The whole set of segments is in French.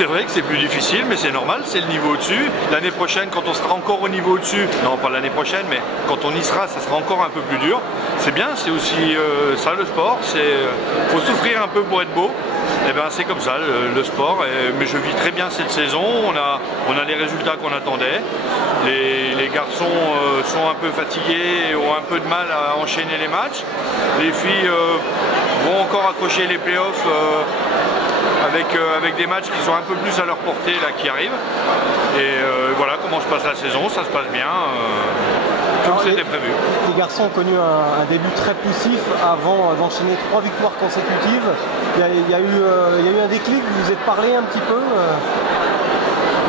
C'est vrai que c'est plus difficile, mais c'est normal, c'est le niveau au-dessus. L'année prochaine, quand on sera encore au niveau au-dessus, non pas l'année prochaine, mais quand on y sera, ça sera encore un peu plus dur. C'est bien, c'est aussi ça le sport, faut souffrir un peu pour être beau. Et ben c'est comme ça le sport, mais je vis très bien cette saison, on a les résultats qu'on attendait. Les garçons sont un peu fatigués et ont un peu de mal à enchaîner les matchs. Les filles vont encore accrocher les playoffs avec des matchs qui sont un peu plus à leur portée là, qui arrivent. Et voilà comment se passe la saison, ça se passe bien. Comme c'était prévu. Les garçons ont connu un début très poussif avant d'enchaîner 3 victoires consécutives. Il y a eu un déclic, vous vous êtes parlé un petit peu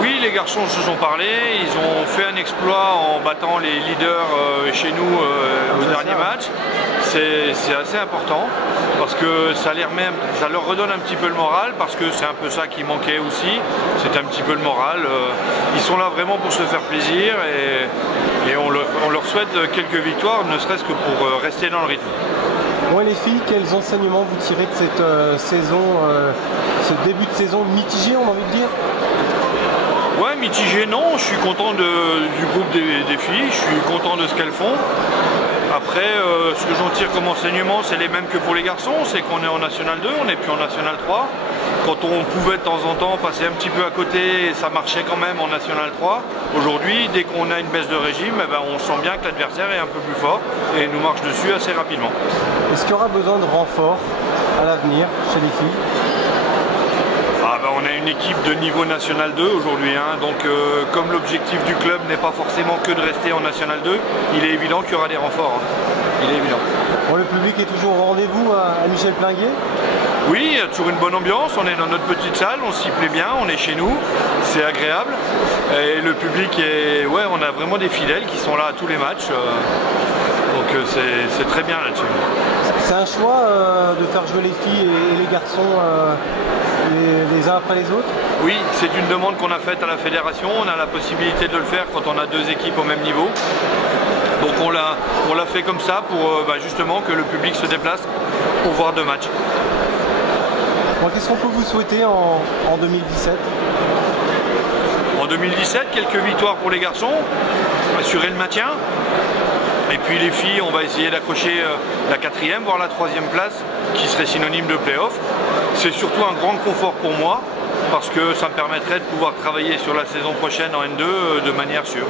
Oui, les garçons se sont parlé, ils ont fait un exploit en battant les leaders chez nous au dernier match. C'est assez important parce que ça leur redonne un petit peu le moral, parce que c'est un peu ça qui manquait aussi, c'est un petit peu le moral. Ils sont là vraiment pour se faire plaisir et on leur souhaite quelques victoires, ne serait-ce que pour rester dans le rythme. Bon, et les filles, quels enseignements vous tirez de cette saison, ce début de saison mitigé, on a envie de dire? Ouais, mitigé non, je suis content du groupe des filles, je suis content de ce qu'elles font. Après, ce que j'en tire comme enseignement, c'est les mêmes que pour les garçons, c'est qu'on est en National 2, on n'est plus en National 3. Quand on pouvait de temps en temps passer un petit peu à côté, ça marchait quand même en National 3. Aujourd'hui, dès qu'on a une baisse de régime, eh ben, on sent bien que l'adversaire est un peu plus fort et nous marche dessus assez rapidement. Est-ce qu'il y aura besoin de renforts à l'avenir chez les filles? On a une équipe de niveau National 2 aujourd'hui, hein, donc comme l'objectif du club n'est pas forcément que de rester en National 2, il est évident qu'il y aura des renforts, hein. Il est évident. Bon, le public est toujours au rendez-vous à Michel Plinguet? Oui, il y a toujours une bonne ambiance, on est dans notre petite salle, on s'y plaît bien, on est chez nous, c'est agréable. Et le public ouais, on a vraiment des fidèles qui sont là à tous les matchs, donc c'est très bien là-dessus. C'est un choix de faire jouer les filles et les garçons les uns après les autres? Oui, c'est une demande qu'on a faite à la fédération, on a la possibilité de le faire quand on a 2 équipes au même niveau. Donc on l'a fait comme ça pour justement que le public se déplace pour voir 2 matchs. Bon, qu'est-ce qu'on peut vous souhaiter en 2017? En 2017, quelques victoires pour les garçons, assurer le maintien. Et puis les filles, on va essayer d'accrocher la 4e, voire la 3e place, qui serait synonyme de play-off. C'est surtout un grand confort pour moi, parce que ça me permettrait de pouvoir travailler sur la saison prochaine en N2 de manière sûre.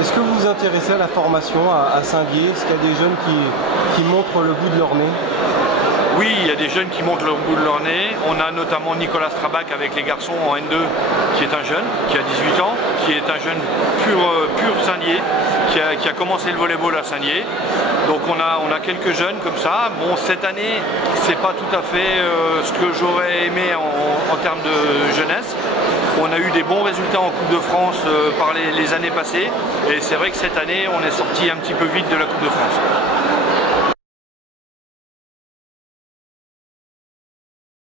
Est-ce que vous vous intéressez à la formation à Saint-Dié? Est-ce qu'il y a des jeunes qui montrent le bout de leur nez? Oui, il y a des jeunes qui montrent le bout de leur nez. On a notamment Nicolas Strabach avec les garçons en N2, qui est un jeune, qui a 18 ans, qui est un jeune pur Saint-Dié, qui a commencé le volleyball à Saint-Dié. Donc on a quelques jeunes comme ça. Bon, cette année, c'est pas tout à fait ce que j'aurais aimé en termes de jeunesse. On a eu des bons résultats en Coupe de France par les années passées. Et c'est vrai que cette année, on est sorti un petit peu vite de la Coupe de France.